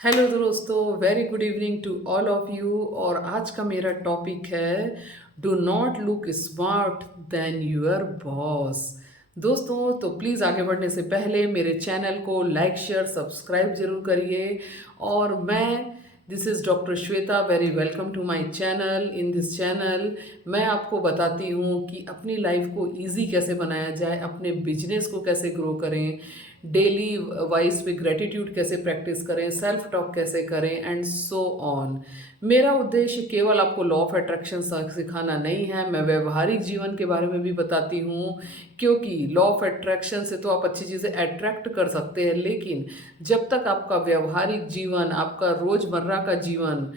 Hello दोस्तों, very good evening to all of you. और आज का मेरा टॉपिक है do not look smart than your boss. दोस्तों, तो प्लीज़ आगे बढ़ने से पहले मेरे चैनल को लाइक शेयर सब्सक्राइब जरूर करिए। और मैं this is doctor Shweta, very welcome to my channel. In this channel मैं आपको बताती हूँ कि अपनी लाइफ को इजी कैसे बनाया जाए, अपने बिजनेस को कैसे ग्रो करें, डेली वाइज पे ग्रेटिट्यूड कैसे प्रैक्टिस करें, सेल्फ टॉक कैसे करें एंड सो ऑन। मेरा उद्देश्य केवल आपको लॉ ऑफ अट्रैक्शन सिखाना नहीं है, मैं व्यवहारिक जीवन के बारे में भी बताती हूँ। क्योंकि लॉ ऑफ अट्रैक्शन से तो आप अच्छी चीज़ें अट्रैक्ट कर सकते हैं, लेकिन जब तक आपका व्यवहारिक जीवन, आपका रोज़मर्रा का जीवन,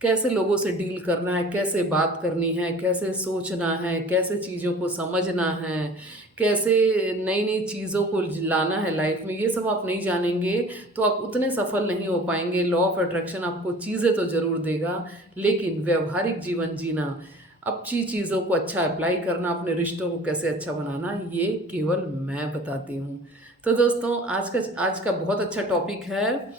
कैसे लोगों से डील करना है, कैसे बात करनी है, कैसे सोचना है, कैसे चीज़ों को समझना है, कैसे नई नई चीज़ों को लाना है लाइफ में, ये सब आप नहीं जानेंगे तो आप उतने सफल नहीं हो पाएंगे। लॉ ऑफ अट्रैक्शन आपको चीज़ें तो ज़रूर देगा, लेकिन व्यवहारिक जीवन जीना, अच्छी चीज़ों को अच्छा अप्लाई करना, अपने रिश्तों को कैसे अच्छा बनाना, ये केवल मैं बताती हूँ। तो दोस्तों, आज का बहुत अच्छा टॉपिक है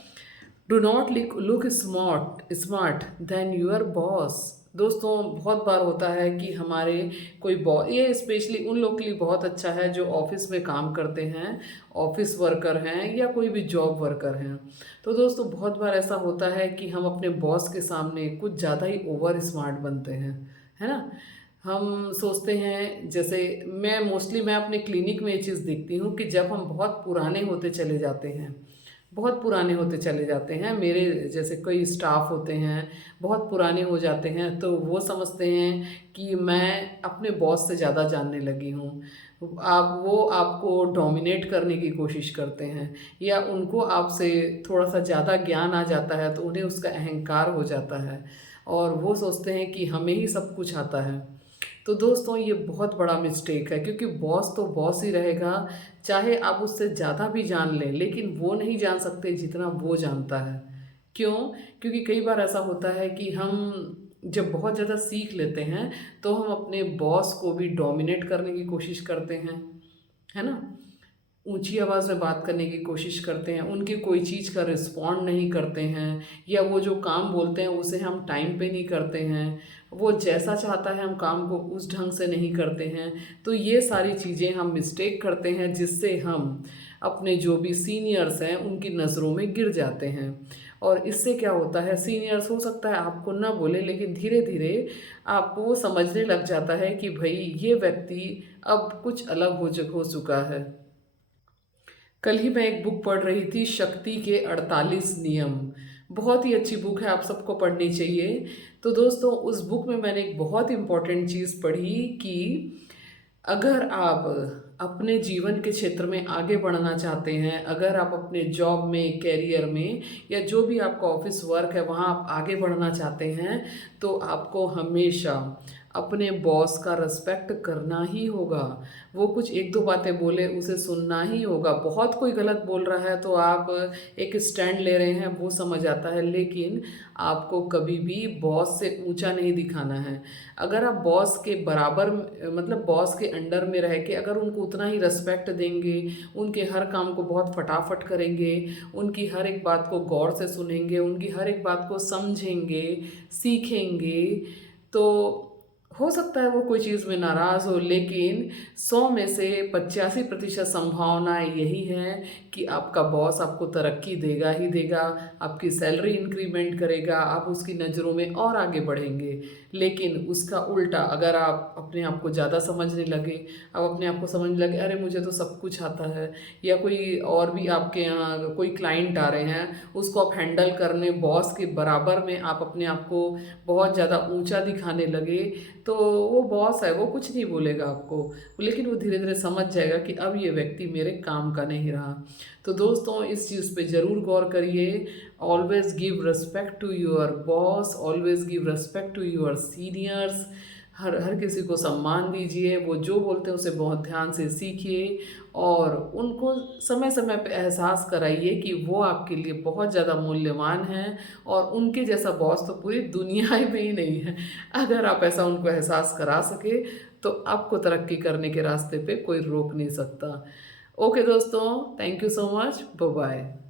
do not look smart than your boss. दोस्तों, बहुत बार होता है कि हमारे कोई बॉस, ये स्पेशली उन लोग के लिए बहुत अच्छा है जो ऑफिस में काम करते हैं, ऑफिस वर्कर हैं या कोई भी जॉब वर्कर हैं। तो दोस्तों, बहुत बार ऐसा होता है कि हम अपने बॉस के सामने कुछ ज़्यादा ही ओवर स्मार्ट बनते हैं, है ना। हम सोचते हैं, जैसे मैं अपने क्लिनिक में ये चीज़ देखती हूँ कि जब हम बहुत पुराने होते चले जाते हैं, बहुत पुराने होते चले जाते हैं, मेरे जैसे कई स्टाफ होते हैं बहुत पुराने हो जाते हैं, तो वो समझते हैं कि मैं अपने बॉस से ज़्यादा जानने लगी हूँ। वो आपको डोमिनेट करने की कोशिश करते हैं, या उनको आपसे थोड़ा सा ज़्यादा ज्ञान आ जाता है तो उन्हें उसका अहंकार हो जाता है और वो सोचते हैं कि हमें ही सब कुछ आता है। तो दोस्तों, ये बहुत बड़ा मिस्टेक है, क्योंकि बॉस तो बॉस ही रहेगा, चाहे आप उससे ज़्यादा भी जान लें, लेकिन वो नहीं जान सकते जितना वो जानता है। क्यों? क्योंकि कई बार ऐसा होता है कि हम जब बहुत ज़्यादा सीख लेते हैं तो हम अपने बॉस को भी डोमिनेट करने की कोशिश करते हैं, है ना। ऊंची आवाज़ में बात करने की कोशिश करते हैं, उनकी कोई चीज़ का रिस्पॉन्ड नहीं करते हैं, या वो जो काम बोलते हैं उसे हम टाइम पे नहीं करते हैं, वो जैसा चाहता है हम काम को उस ढंग से नहीं करते हैं। तो ये सारी चीज़ें हम मिस्टेक करते हैं, जिससे हम अपने जो भी सीनियर्स हैं उनकी नज़रों में गिर जाते हैं। और इससे क्या होता है, सीनियर्स हो सकता है आपको ना बोले, लेकिन धीरे धीरे आपको वो समझने लग जाता है कि भाई ये व्यक्ति अब कुछ अलग हो चुका है। कल ही मैं एक बुक पढ़ रही थी, शक्ति के 48 नियम। बहुत ही अच्छी बुक है, आप सबको पढ़नी चाहिए। तो दोस्तों, उस बुक में मैंने एक बहुत इंपॉर्टेंट चीज़ पढ़ी कि अगर आप अपने जीवन के क्षेत्र में आगे बढ़ना चाहते हैं, अगर आप अपने जॉब में, कैरियर में, या जो भी आपका ऑफिस वर्क है वहाँ आप आगे बढ़ना चाहते हैं, तो आपको हमेशा अपने बॉस का रिस्पेक्ट करना ही होगा। वो कुछ एक दो बातें बोले उसे सुनना ही होगा। बहुत कोई गलत बोल रहा है तो आप एक स्टैंड ले रहे हैं, वो समझ आता है, लेकिन आपको कभी भी बॉस से ऊंचा नहीं दिखाना है। अगर आप बॉस के बराबर, मतलब बॉस के अंडर में रह के अगर उनको उतना ही रिस्पेक्ट देंगे, उनके हर काम को बहुत फटाफट करेंगे, उनकी हर एक बात को गौर से सुनेंगे, उनकी हर एक बात को समझेंगे, सीखेंगे, तो हो सकता है वो कोई चीज़ में नाराज़ हो, लेकिन 100 में से 85% संभावनाएं यही है कि आपका बॉस आपको तरक्की देगा ही देगा, आपकी सैलरी इंक्रीमेंट करेगा, आप उसकी नज़रों में और आगे बढ़ेंगे। लेकिन उसका उल्टा, अगर आप अपने आप को ज़्यादा समझने लगे, आप अपने आप को समझने लगे अरे मुझे तो सब कुछ आता है, या कोई और भी आपके यहाँ कोई क्लाइंट आ रहे हैं, उसको आप हैंडल करने बॉस के बराबर में आप अपने आप को बहुत ज़्यादा ऊंचा दिखाने लगे, तो वो बॉस है, वो कुछ नहीं बोलेगा आपको, लेकिन वो धीरे धीरे समझ जाएगा कि अब ये व्यक्ति मेरे काम का नहीं रहा। तो दोस्तों, इस चीज़ पे ज़रूर गौर करिए। Always give respect to your boss, always give respect to your seniors. हर किसी को सम्मान दीजिए, वो जो बोलते हैं उसे बहुत ध्यान से सीखिए, और उनको समय समय पे एहसास कराइए कि वो आपके लिए बहुत ज़्यादा मूल्यवान हैं, और उनके जैसा बॉस तो पूरी दुनिया में ही नहीं है। अगर आप ऐसा उनको एहसास करा सके तो आपको तरक्की करने के रास्ते पे कोई रोक नहीं सकता। ओके दोस्तों, thank you so much, bye bye.